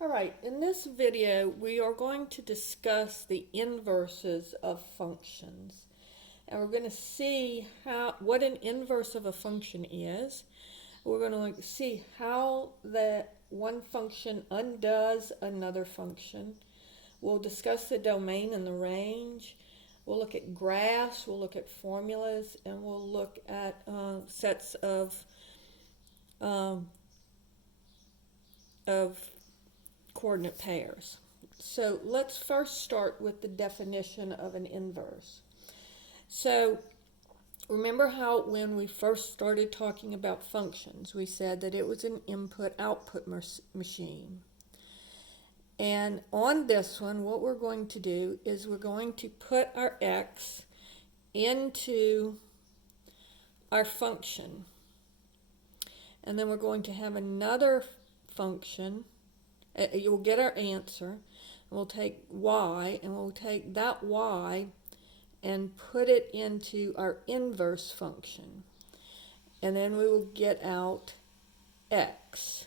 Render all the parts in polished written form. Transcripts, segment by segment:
All right, in this video, we are going to discuss the inverses of functions. And we're going to see what an inverse of a function is. We're going to see how that one function undoes another function. We'll discuss the domain and the range. We'll look at graphs, we'll look at formulas, and we'll look at sets um, of coordinate pairs. So let's first start with the definition of an inverse. So remember how when we first started talking about functions, we said that it was an input-output machine. And on this one, what we're going to do is we're going to put our x into our function. And then we're going to have another function. You'll get our answer. We'll take y, and we'll take that y and put it into our inverse function. And then we will get out x.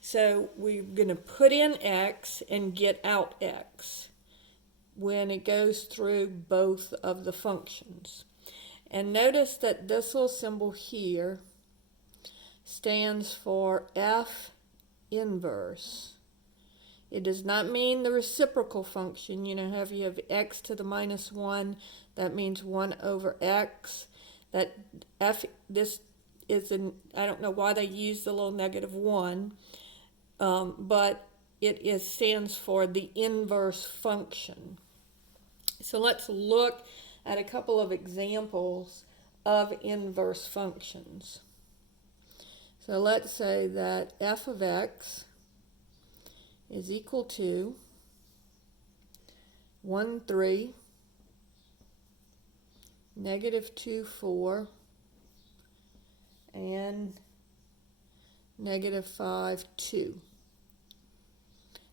So we're going to put in x and get out x when it goes through both of the functions. And notice that this little symbol here stands for f inverse. It does not mean the reciprocal function. You know how if you have x to the minus 1, that means 1 over x. That f, this is I don't know why they use the little negative 1, but it stands for the inverse function. So let's look at a couple of examples of inverse functions. So let's say that f of x is equal to 1, 3, negative 2, 4, and negative 5, 2.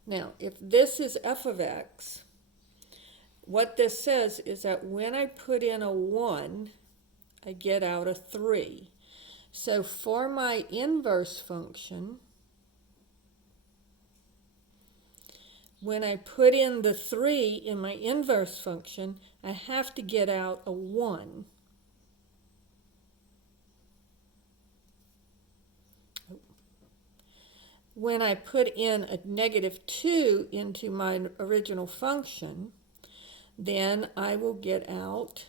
Now, if this is f of x, what this says is that when I put in a 1, I get out a 3. So for my inverse function, when I put in the 3 in my inverse function, I have to get out a 1. When I put in a negative 2 into my original function, then I will get out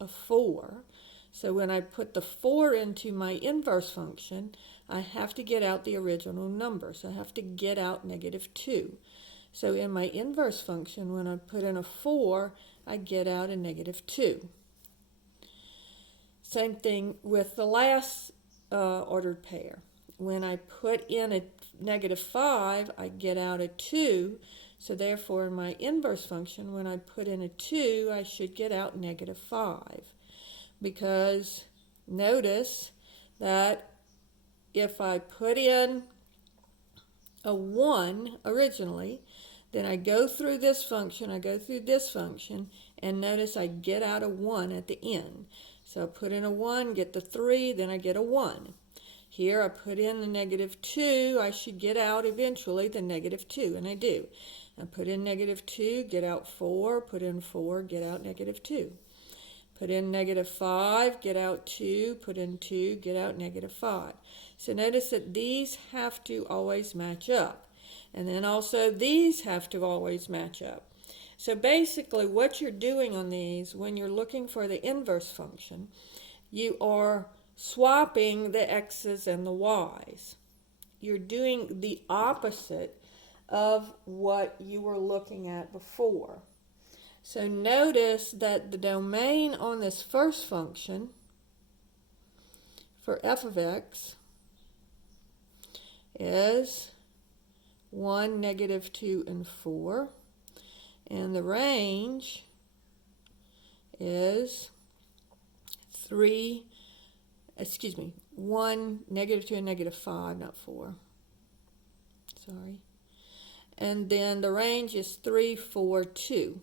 a 4. So when I put the 4 into my inverse function, I have to get out the original number. So I have to get out negative 2. So in my inverse function, when I put in a 4, I get out a negative 2. Same thing with the last ordered pair. When I put in a negative 5, I get out a 2. So therefore, in my inverse function, when I put in a 2, I should get out negative 5. Because notice that if I put in a 1 originally, then I go through this function, I go through this function, and notice I get out a 1 at the end. So I put in a 1, get the 3, then I get a 1. Here I put in the negative 2, I should get out eventually the negative 2, and I do. I put in negative 2, get out 4, put in 4, get out negative 2. Put in negative 5, get out 2, put in 2, get out negative 5. So notice that these have to always match up. And then also these have to always match up. So basically what you're doing on these when you're looking for the inverse function, you are swapping the x's and the y's. You're doing the opposite of what you were looking at before. So notice that the domain on this first function for f of x is 1, negative 2, and 4. And the range is 1, negative 2, and negative 5, not 4. Sorry. And then the range is 3, 4, 2.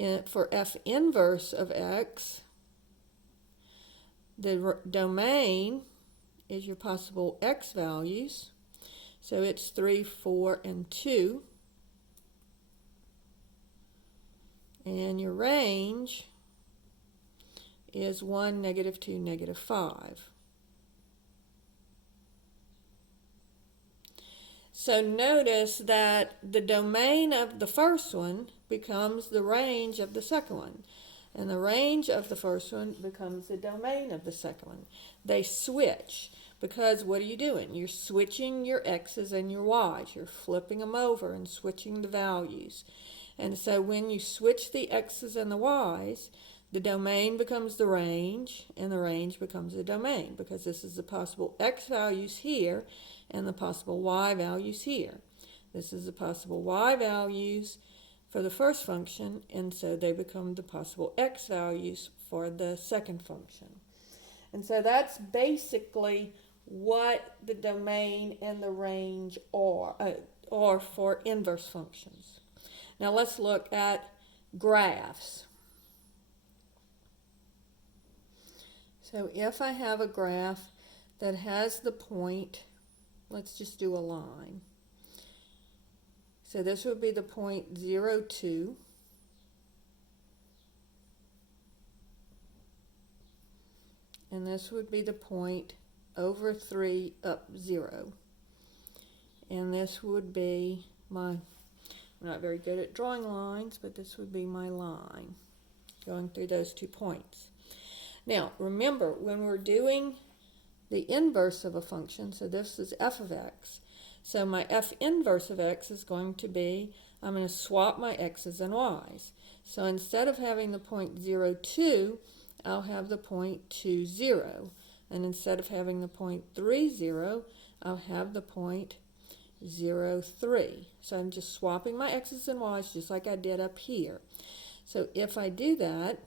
And for f inverse of x, the domain is your possible x values. So it's 3, 4, and 2. And your range is 1, -2, -5. So notice that the domain of the first one becomes the range of the second one. And the range of the first one becomes the domain of the second one. They switch because what are you doing? You're switching your x's and your y's. You're flipping them over and switching the values. And so when you switch the x's and the y's, the domain becomes the range, and the range becomes the domain, because this is the possible x values here and the possible y values here. This is the possible y values for the first function, and so they become the possible x values for the second function. And so that's basically what the domain and the range are for inverse functions. Now let's look at graphs. So if I have a graph that has the point, let's just do a line. So this would be the point 0, 2. And this would be the point over 3 up 0. And this would be I'm not very good at drawing lines, but this would be my line going through those 2 points. Now, remember, when we're doing the inverse of a function, so this is f of x, so my f inverse of x is going to be, I'm going to swap my x's and y's. So instead of having the point 0, 2, I'll have the point 2, 0. And instead of having the point 3, 0, I'll have the point 0, 3. So I'm just swapping my x's and y's just like I did up here. So if I do that,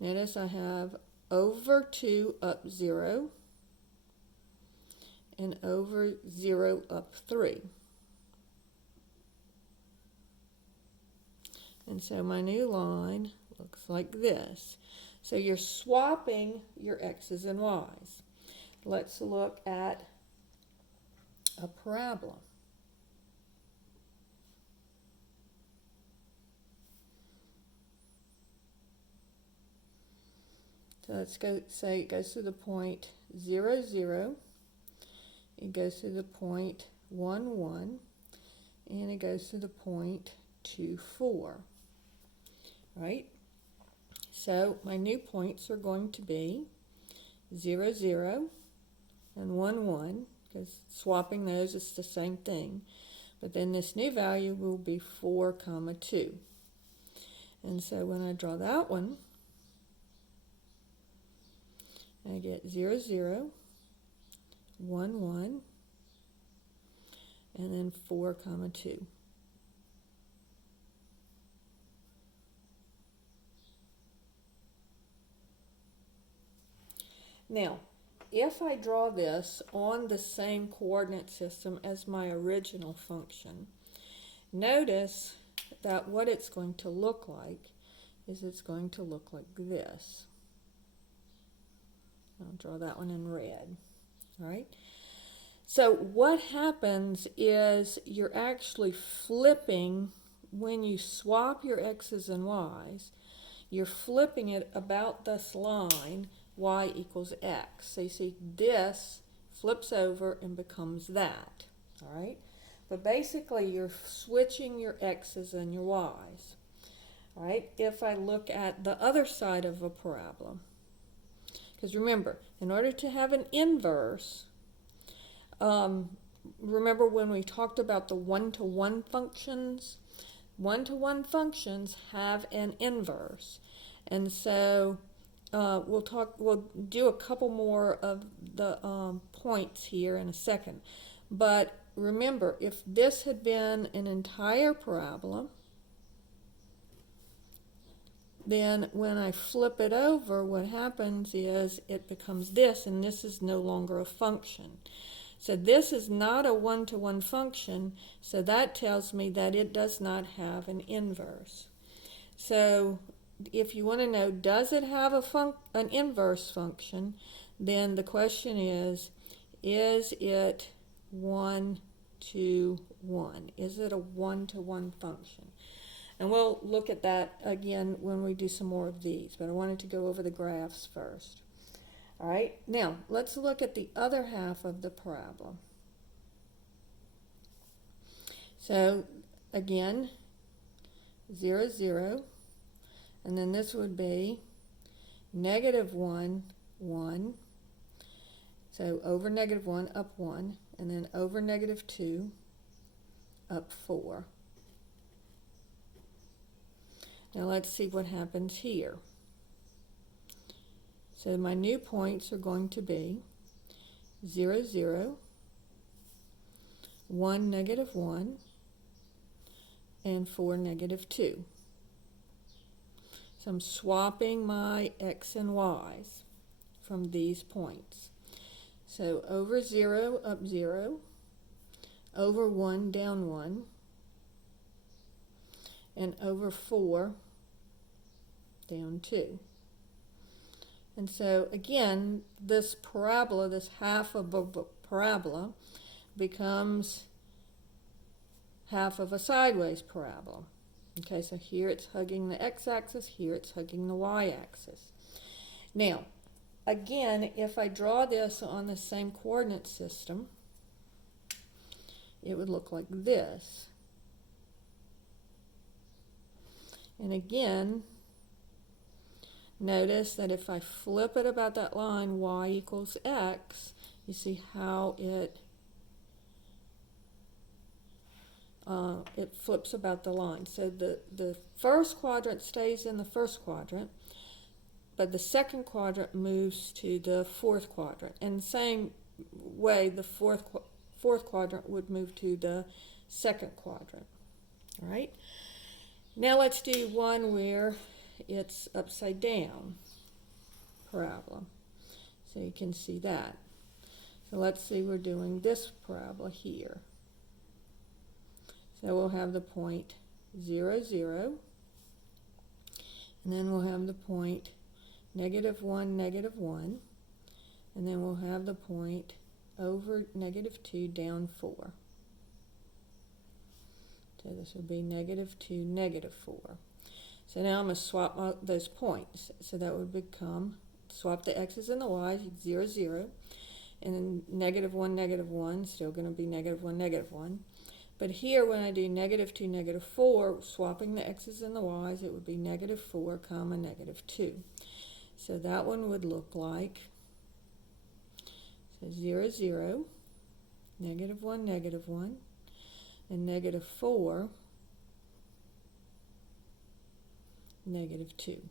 notice I have over 2 up 0 and over 0 up 3. And so my new line looks like this. So you're swapping your x's and y's. Let's look at a parabola. So let's say it goes through the point 0, 0. It goes through the point 1, 1. And it goes through the point 2, 4. Right? So my new points are going to be 0, 0 and 1, 1, because swapping those is the same thing. But then this new value will be 4, 2. And so when I draw that one, I get 0, 0, 1, 1, and then 4, 2. Now, if I draw this on the same coordinate system as my original function, notice that what it's going to look like is it's going to look like this. I'll draw that one in red. All right. So what happens is you're actually flipping, when you swap your x's and y's, you're flipping it about this line, y equals x. So you see this flips over and becomes that. All right. But basically you're switching your x's and your y's. All right. If I look at the other side of a parabola, because remember, in order to have an inverse, remember when we talked about the one-to-one functions? One-to-one functions have an inverse. And so we'll do a couple more of the points here in a second. But remember, if this had been an entire parabola, then when I flip it over, what happens is it becomes this, and this is no longer a function. So this is not a one-to-one function, so that tells me that it does not have an inverse. So if you want to know, does it have an inverse function, then the question is it 1 to 1? Is it a 1-to-1 function? And we'll look at that again when we do some more of these, but I wanted to go over the graphs first. All right, now let's look at the other half of the parabola. So again, 0, 0, and then this would be -1, 1. So over -1, up 1, and then over -2, up 4. Now let's see what happens here. So my new points are going to be 0, 0, 1, -1, and 4, -2. So I'm swapping my x and y's from these points. So over 0, up 0, over 1, down 1, and over 4, down 2. And so again, this parabola, this half of a parabola, becomes half of a sideways parabola. Okay, so here it's hugging the x-axis, here it's hugging the y-axis. Now, again, if I draw this on the same coordinate system, it would look like this. And again, notice that if I flip it about that line, y equals x, you see how it flips about the line. So the first quadrant stays in the first quadrant, but the second quadrant moves to the fourth quadrant. And the same way, the fourth quadrant would move to the second quadrant. All right. Now let's do one where it's upside down parabola. So you can see that. So let's see, we're doing this parabola here. So we'll have the point 0, 0, and then we'll have the point -1, -1, and then we'll have the point over -2, down 4. So this will be -2, -4. So now I'm going to swap those points. So that would become, swap the x's and the y's, 0, 0, and then -1, -1, still going to be -1, -1. But here, when I do -2, -4, swapping the x's and the y's, it would be -4, -2. So that one would look like, so 0, 0, -1, -1, and -4, -2.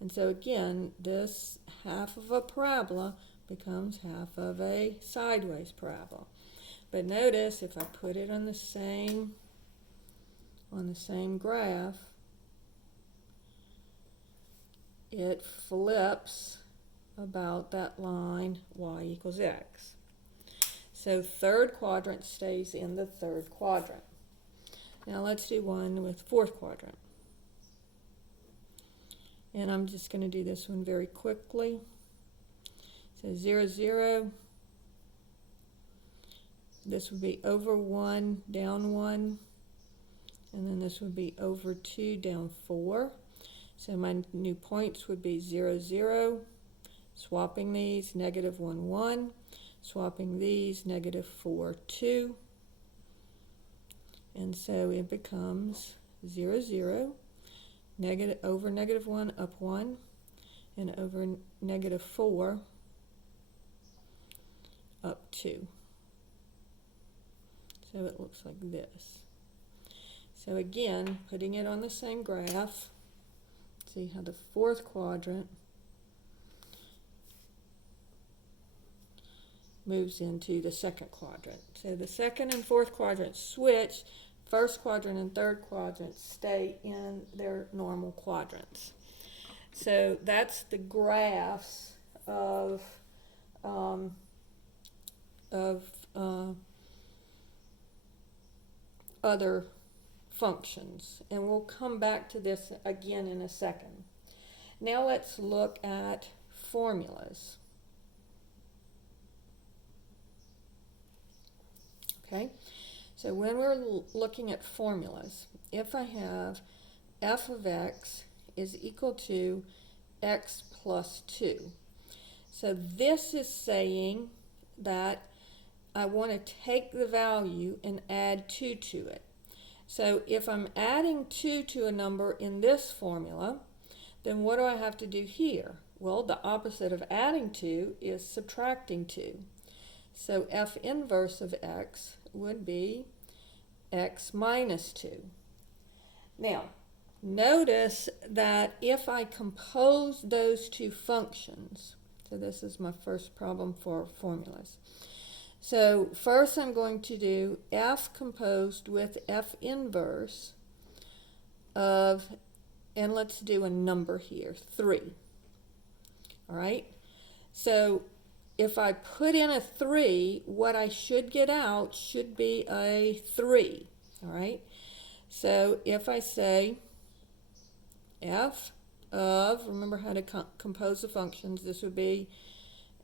And so again, this half of a parabola becomes half of a sideways parabola. But notice if I put it on the same graph, it flips about that line y equals x. So third quadrant stays in the third quadrant. Now let's do one with fourth quadrant. And I'm just going to do this one very quickly. So 0, 0. This would be over 1, down 1. And then this would be over 2, down 4. So my new points would be 0, 0. Swapping these, -1, 1. Swapping these, -4, 2. And so it becomes 0, 0. Over -1, up 1, and over -4, up 2. So it looks like this. So again, putting it on the same graph, see how the fourth quadrant moves into the second quadrant. So the second and fourth quadrants switch. First quadrant and third quadrant stay in their normal quadrants. So that's the graphs of other functions. And we'll come back to this again in a second. Now let's look at formulas. Okay, so when we're looking at formulas, if I have f of x is equal to x plus 2, so this is saying that I want to take the value and add 2 to it. So if I'm adding 2 to a number in this formula, then what do I have to do here? Well, the opposite of adding 2 is subtracting 2. So f inverse of x would be x minus 2. Now, notice that if I compose those two functions, so this is my first problem for formulas. So first I'm going to do f composed with f inverse of, and let's do a number here, 3. All right? So if I put in a 3, what I should get out should be a 3. All right? So if I say f of, remember how to compose the functions, this would be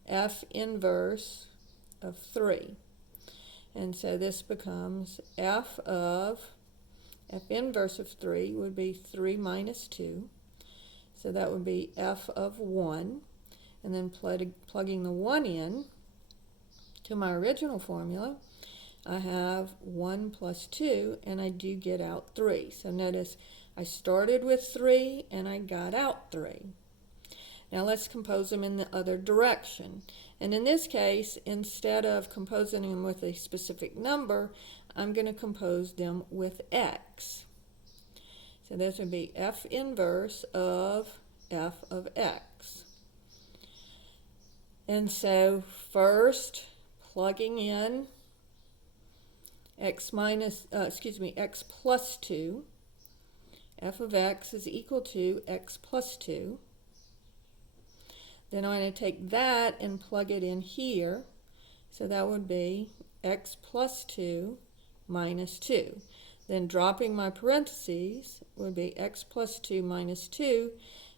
f inverse of 3. And so this becomes f inverse of 3 would be 3 minus 2. So that would be f of 1. And then plugging the 1 in to my original formula, I have 1 plus 2, and I do get out 3. So notice I started with 3, and I got out 3. Now let's compose them in the other direction. And in this case, instead of composing them with a specific number, I'm going to compose them with x. So this would be f inverse of f of x. And so first, plugging in x plus 2, f of x is equal to x plus 2. Then I'm going to take that and plug it in here. So that would be x plus 2 minus 2. Then dropping my parentheses would be x plus 2 minus 2,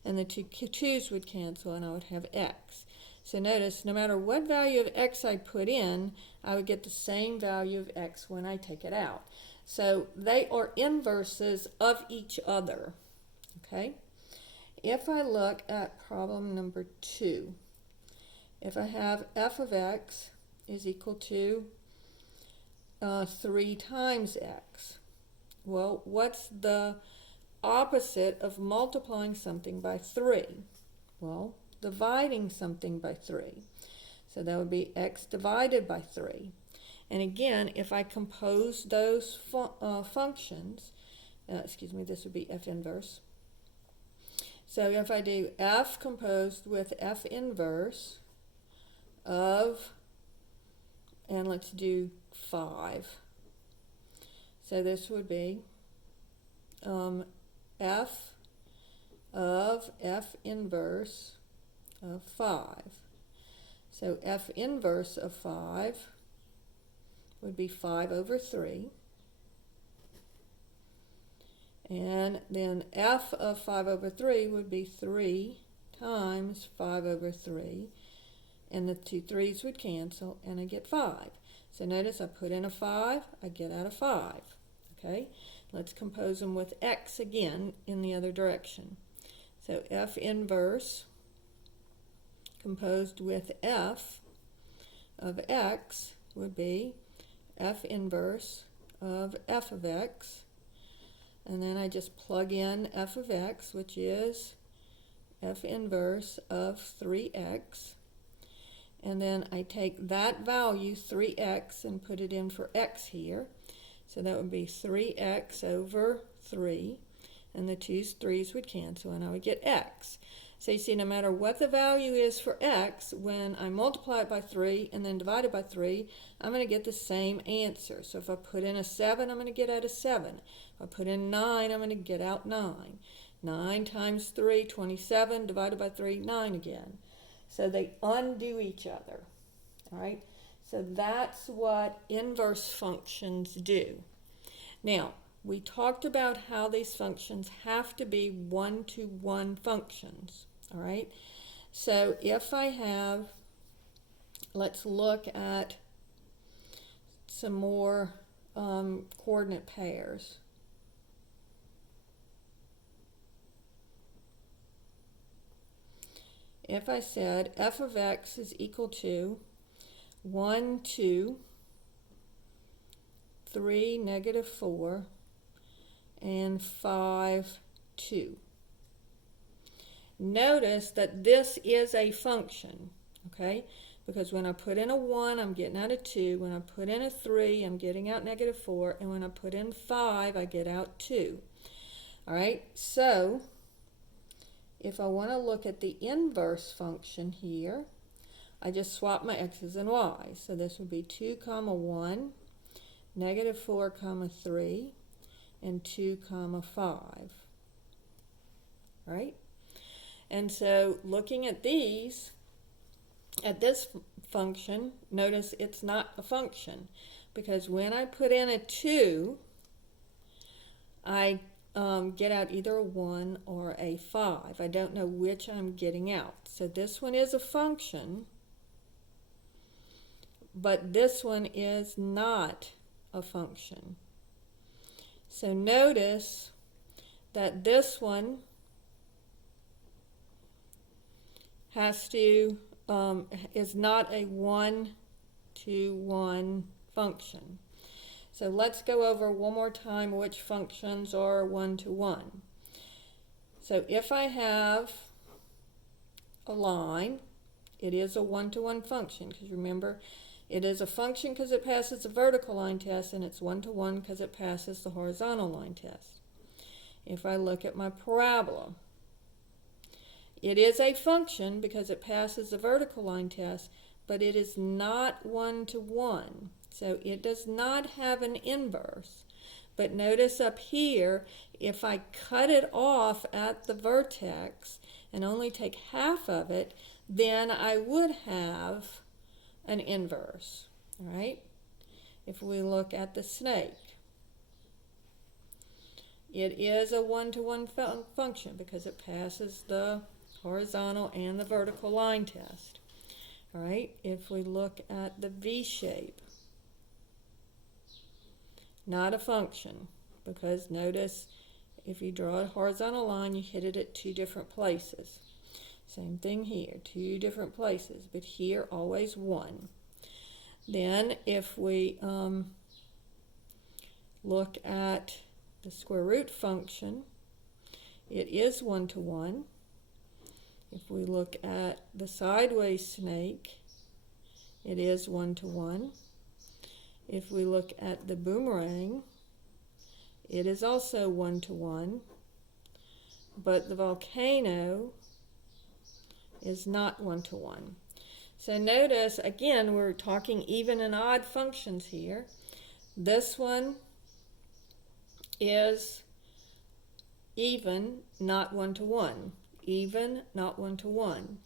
and the two 2's would cancel, and I would have x. So notice, no matter what value of x I put in, I would get the same value of x when I take it out. So they are inverses of each other. Okay? If I look at problem number 2, if I have f of x is equal to 3 times x, well, what's the opposite of multiplying something by 3? Well, dividing something by 3. So that would be x divided by 3. And again, if I compose those functions, this would be f inverse. So if I do f composed with f inverse of, and let's do 5. So this would be f of f inverse of 5. So f inverse of 5 would be 5 over 3. And then f of 5 over 3 would be 3 times 5 over 3. And the two 3's would cancel, and I get 5. So notice I put in a 5, I get out a 5. Okay? Let's compose them with x again in the other direction. So f inverse composed with f of x would be f inverse of f of x. And then I just plug in f of x, which is f inverse of 3x. And then I take that value, 3x, and put it in for x here. So that would be 3x over 3. And the 2's 3's would cancel, and I would get x. So you see, no matter what the value is for x, when I multiply it by 3 and then divide it by 3, I'm going to get the same answer. So if I put in a 7, I'm going to get out a 7. If I put in 9, I'm going to get out 9. 9 times 3, 27, divided by 3, 9 again. So they undo each other. All right? So that's what inverse functions do. Now, we talked about how these functions have to be one-to-one functions. All right? So if I have, let's look at some more coordinate pairs. If I said f of x is equal to 1, 2, 3, negative 4, and 5, 2. Notice that this is a function, okay? Because when I put in a 1, I'm getting out a 2. When I put in a 3, I'm getting out negative 4. And when I put in 5, I get out 2. All right, so if I want to look at the inverse function here, I just swap my x's and y's. So this would be 2, 1, negative 4, 3, and 2, 5. Right? And so looking at these, at this function, notice it's not a function, because when I put in a 2, I get out either a 1 or a 5. I don't know which I'm getting out. So this one is a function, but this one is not a function. So notice that this one has to is not a 1-to-1 function. So let's go over one more time which functions are 1-to-1. So if I have a line, it is a 1-to-1 function, because remember, it is a function because it passes the vertical line test, and it's 1-to-1 because it passes the horizontal line test. If I look at my parabola, it is a function because it passes the vertical line test, but it is not 1-to-1. So it does not have an inverse. But notice up here, if I cut it off at the vertex and only take half of it, then I would have an inverse. All right? If we look at the snake, it is a 1-to-1 function because it passes the horizontal and the vertical line test. All right, if we look at the V shape, not a function, because notice if you draw a horizontal line, you hit it at 2 different places. Same thing here, 2 different places, but here always 1. Then if we look at the square root function, it is 1-to-1. If we look at the sideways snake, it is 1-to-1. If we look at the boomerang, it is also 1-to-1. But the volcano is not 1-to-1. So notice, again, we're talking even and odd functions here. This one is even, not 1-to-1. Even, not 1-to-1.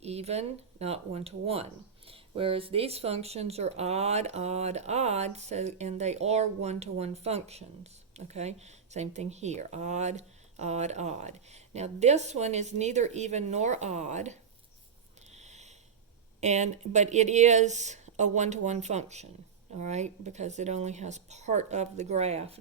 Even, not 1-to-1. Whereas these functions are odd, odd, odd, so, and they are 1-to-1 functions. Okay, same thing here, odd, odd, odd. Now this one is neither even nor odd, but it is a 1-to-1 function, all right, because it only has part of the graph